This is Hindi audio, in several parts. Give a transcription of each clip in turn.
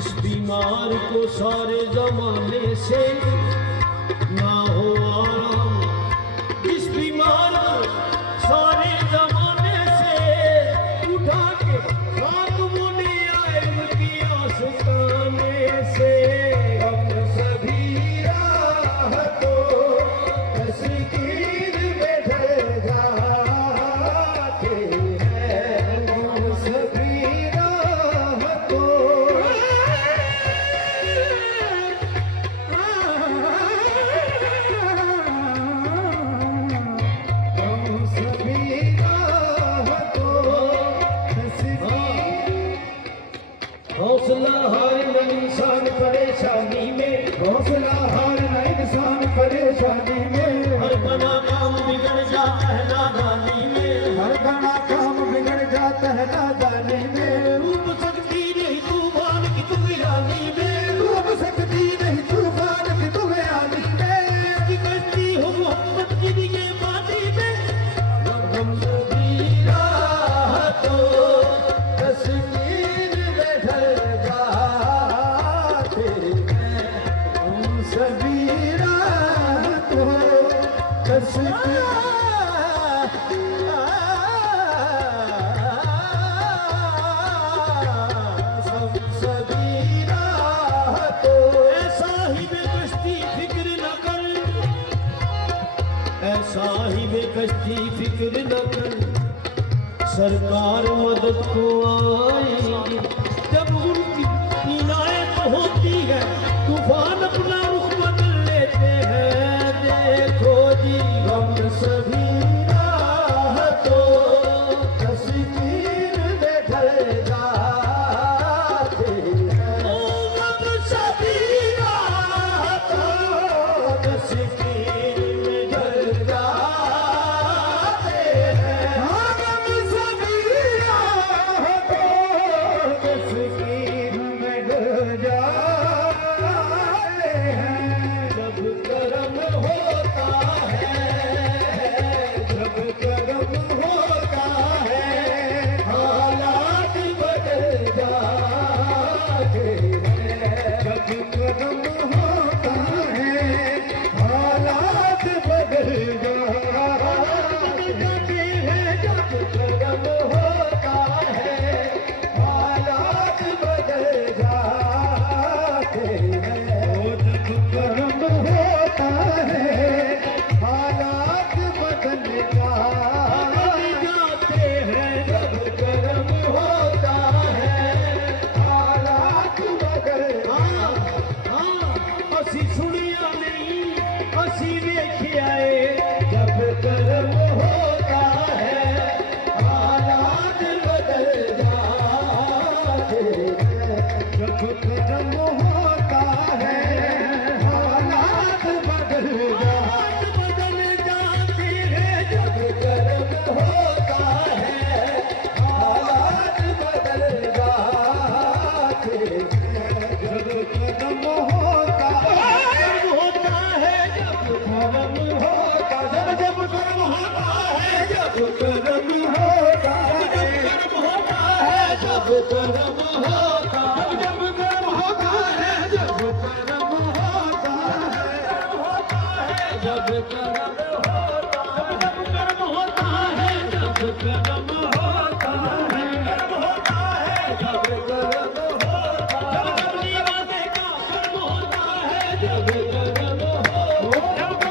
जिस बीमार को सारे जमाने से ना हो आराम, जिस बीमार को सारे जमाने से उठा के रात मुने आए उनकी आस्ताने से। हम सभी राहतों तस्कीर में ढल जाते हैं, हम सभी राहतों हौसला हारना इंसान परेशानी में, हौसला हारना इंसान परेशानी में। हर बना काम बिगड़ जाता है नादानी में, हर बना काम बिगड़ जाता है नादानी में। रूप सकती नहीं तूफान की तुगयानी में, रूप सकती नहीं तूफान की तुगयानी में। कि कश्ती हो मोहब्बत की दिए पानी में, हम सभी राहतों तस्वीर में ढल जाते हैं, हम सभी राहतों तस्वीर सभी राहतों। ऐसा ही बेकश्ती फिक्र न कर, ऐसा ही बेकश्ती फिक्र न कर, सरकार मदद को आएगी जब उनकी इनायत होती है। तूफान अपना रुख बदल लेते हैं, देखो जी हम सभी राहतों तस्वीर में ढल जाते हैं, हम सभी राहतों तस्वीर में ढल जाते हैं, हम सभी राहतों तस्वीर में ढल जाते हैं। जब करम होता है, जब करम होता है, हालात बदल जाते हैं। जब करम होता है, हालात बदल जाते हैं। जब करम होता है, हालात बदल जाते हैं। ओ जब करम होता है, हालात बदल जाते हैं। जब करम होता है, हालात बदल असी सुनिया नहीं असी वेखिया है। जब करम होता है, हालात बदल जाते हैं। जब करम होता है, हालात बदल जाते हैं। जब करम होता है, हालात बदल जाते हैं। जब करम होता है, जब करम होता है, जब करम होता है, जब करम होता है, जब करम होता है, जब करम होता है, जब करम होता है, जब करम होता है, जब करम होता है, जब होता है, जब करम होता है, जब कमली वाले का कर्म होता है, जब करम होता है, जब कमली वाले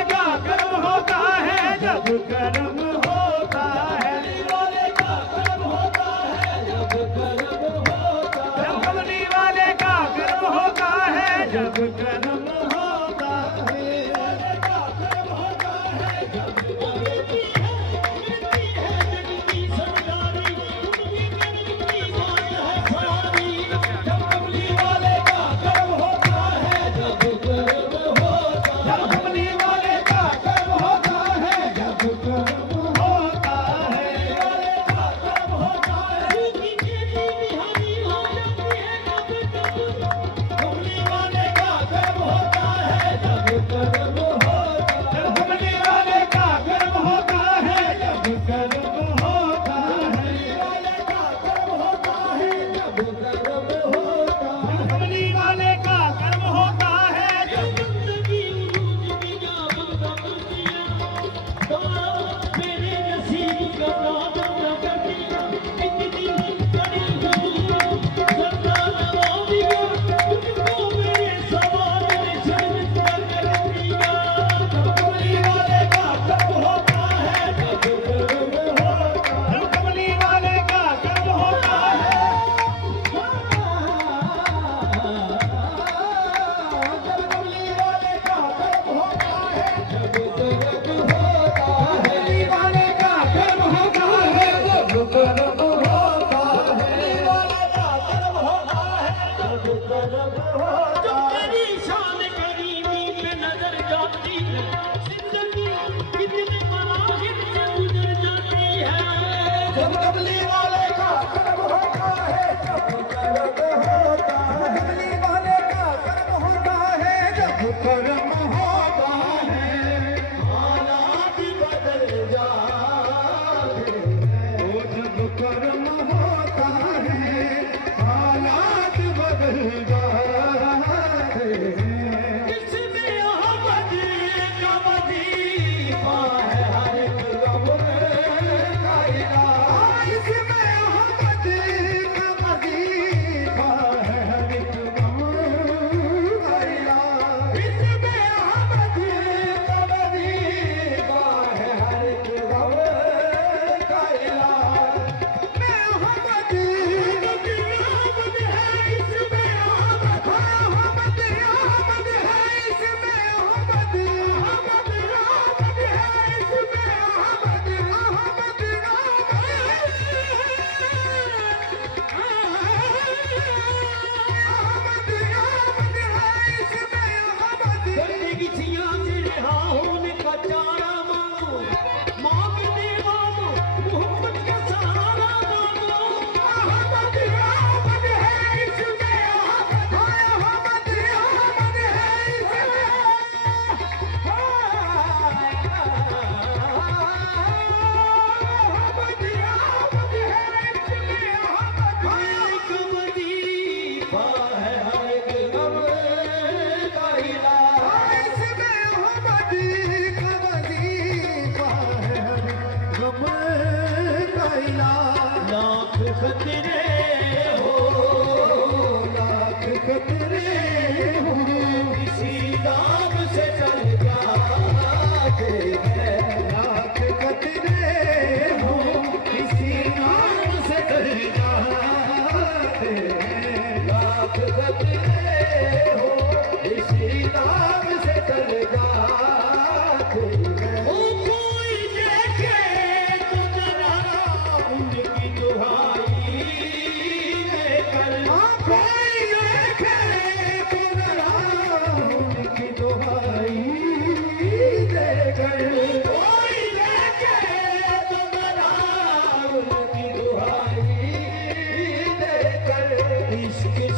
का कर्म होता है, जब करम होता है, कमली वाले का कर्म होता है, जब करम होता है, जब कमली वाले का कर्म होता है, जब करम होता है, वाले का कर्म होता है, जब मिलती है जगती सरदारी, उनकी जगती बात है फरारी। जब कमली वाले का कर्म होता है, जब करम होता है, जब कमली वाले का कर्म होता है, जब करम होता है, वाले का कर्म होता है, उनकी खेती बिहारी हो जाती है कब कब। कमली वाले का कर्म होता है, जब करम होता है, जब कमली वाले का कर्म होता है, जब करम होता है, वाले का कर्म होता है, जब करम होता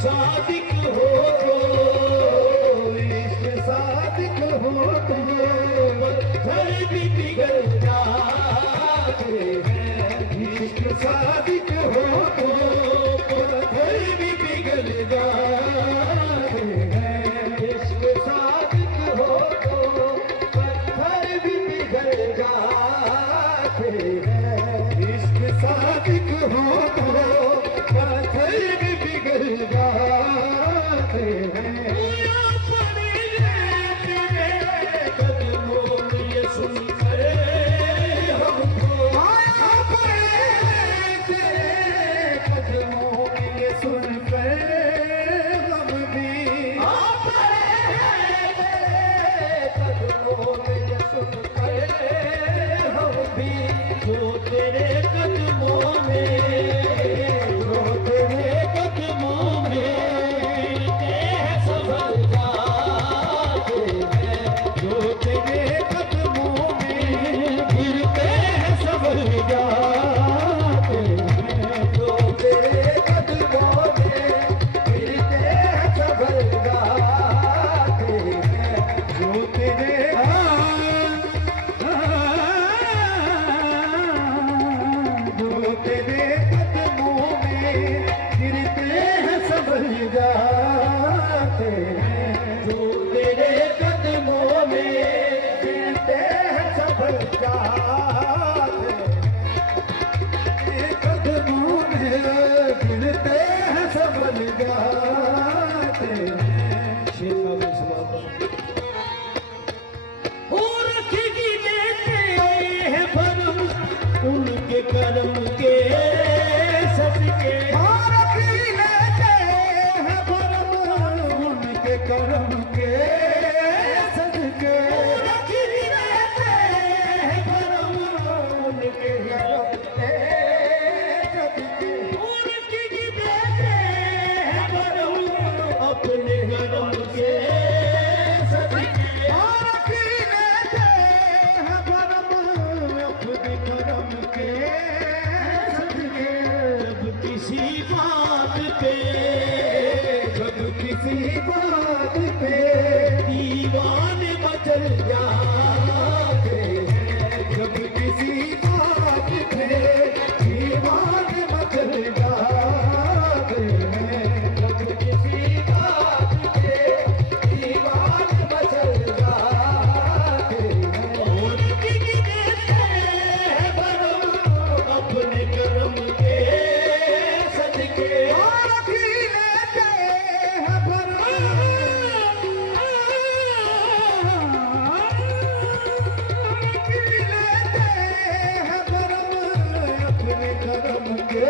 सादिक हो तो, इश्क सादिक हो तो पत्थर भी पिघल जाते हैं। इश्क सादिक हो तो पत्थर भी पिघल जाते हैं। इश्क सादिक हो तो पत्थर भी पिघल जाते हैं। इश्क सादिक हो तो पत्थर भी पिघल जाते हैं। या पड़े तेरे कदमों में ये सुनकर हमको, आया पड़े तेरे कदमों में ये सुनकर हम भी, आ पड़े तेरे कदमों में ये सुनकर हम भी, जो तेरे कदमों में, जो तेरे कदमों में गिरते हैं संभल जाते हैं। जो तेरे कदमों में गिरते हैं संभल जाते हैं। जो तेरे कदमों में गिरते हैं संभल जाते हैं। जो तेरे जो तेरे कदमों में गिरते हैं संभल जाते हैं। जो तेरे कदमों में गिरते हैं संभल जाते हैं। तेरे कदमों में गिरते हैं संभल जाते हैं। शेर बाबू सलाम हो रखेगी देते आए हैं भरम उनके करम के सदके। रखी लेते हैं भरम उनके करम के सदके। रखी लेते हैं भरम उनके करम के सदके। रखी देते हैं भरम अपने करम के सदके। रखी लेते हैं भरम अपने करम के सदके। जब किसी बात पे, जब किसी बात पे दीवाने मचल जाते हैं। जब किसी बात पे दीवाने मचल जाते हैं। जब किसी बात पे दीवाने मचल जाते हैं। उनकी देते हैं भरम अपने करम के सदके। रखी लेते हैं भरम, रखी लेते हैं भरम अपने करम के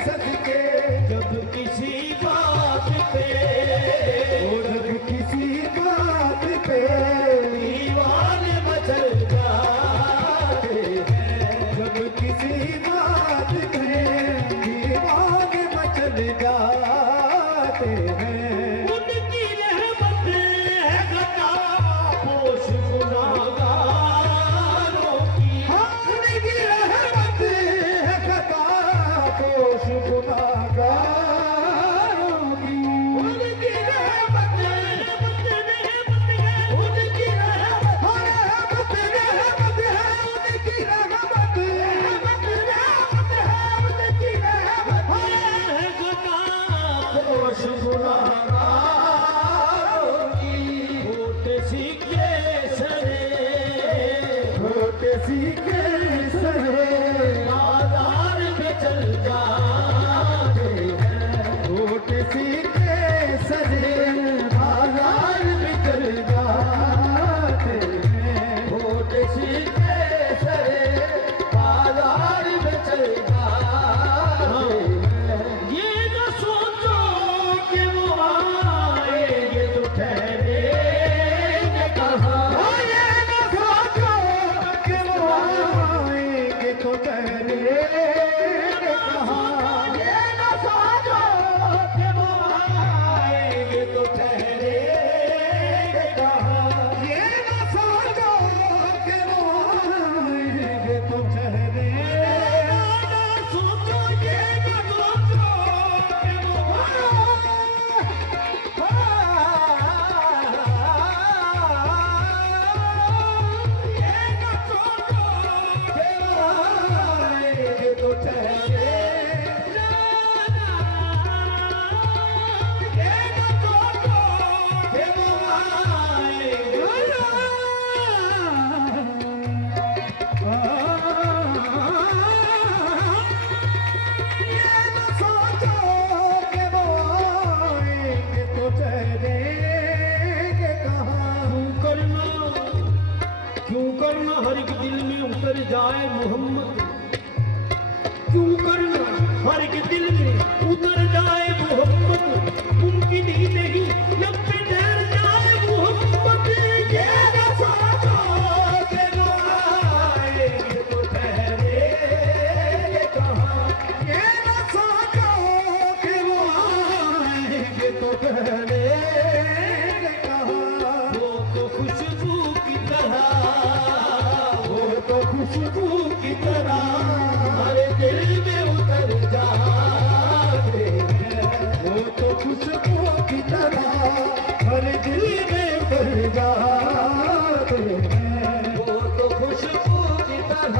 सदके। जब किसी बात पे, जब किसी बात पे दीवाने मचल जाते हैं। जब किसी बात पे दीवाने मचल जाते हैं। उनकी रहमत है गदा पोष गुनाहगारों की। उनकी रहमत है गदा पोष गुनाहगारों की। उनकी रहमत, रहमत, रहमत है उनकी रहमत, रहमत, रहमत है उनकी रहमत, रहमत, रहमत है उनकी रहमत है गदा कहने कहा वो तो खुशबू की तरह, वो तो खुशबू की तरह हमारे दिल में उतर जाते हैं। वो तो खुशबू की तरह हर दिल में उतर जाते हैं वो तो खुशबू की तरह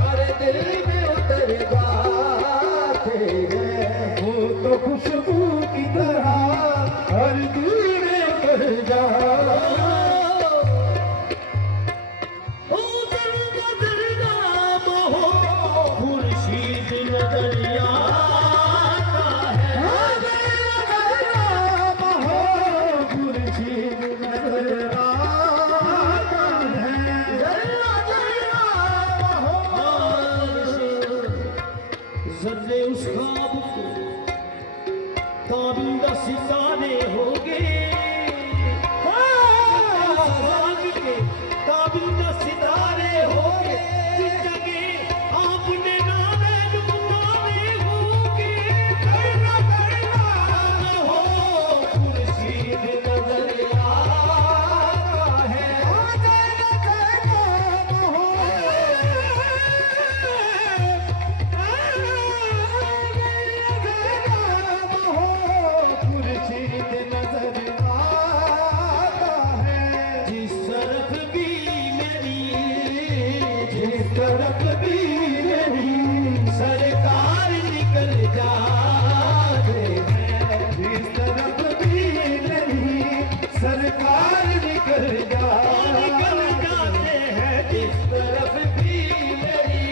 हर दिल में उतर जाते हैं। वो तो खुशबू की तरह हर दिल में उतर जाते ओ दरदा दरदा बहो खुर्शीद नजरिया जर्रे उस ख्वाब को ताबिंदा सितारे हो गए, के ताबिंदा सितारे हो गए। जिस जगह आपने नामे डुबाने होगे, करना करना हो खुर्शीद नजर आता है। खुर्शीद नजर आता है जिस तरफ भी मेरी, जिस तरफ भी मेरी सरकार निकल जाते हैं। जिस तरफ भी मेरी सरकार निकल निकल जाते हैं। जिस तरफ भी मेरी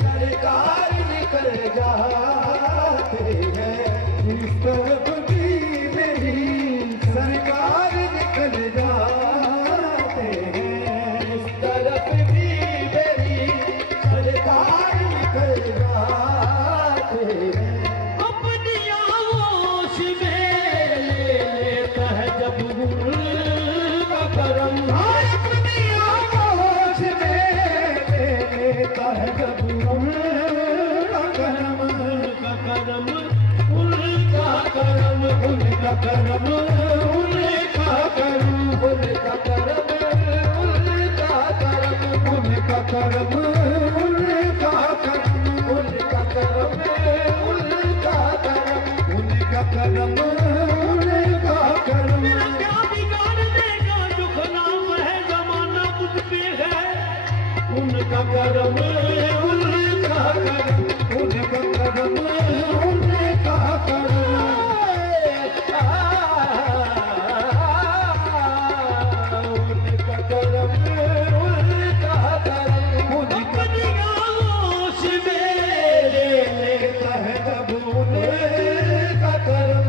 सरकार निकल जाते हैं जिस तरफ भी मेरी सरकार निकल जाते हैं जिस तरफ भी मेरी सरकार निकल जाते हैं अपनी आगोश में ले लेता है जब गुल का करम। अपनी आगोश में ले लेता है जब उनका करम उनका करम, उनका करम, उनका करम उनका करम उनका करम, उनका करम, उनका करम उनका करम उनका करम, उनका करम। उनका करम उनका करम मेरा क्या बिगाड़ देगा जो खिलाफ है जमाना मुझ पे है। उनका करम, उनका करम, उनका करम उनका करम उनका करम, उनका करम। अपनी आगोश में ले लेता है जब उनका करम।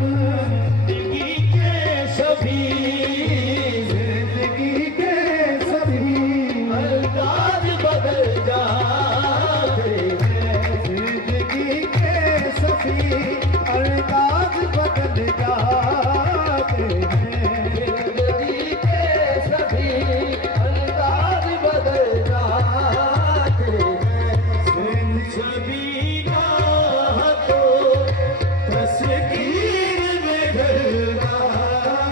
जिंदगी के सभी, जिंदगी के सभी अंदाज बदल जाते हैं। जिंदगी के सभी अंदाज बदल जाते हैं जिंदगी के सभी अंदाज बदल जाते हैं। सभी राहतों तस्वीर में ढल जाते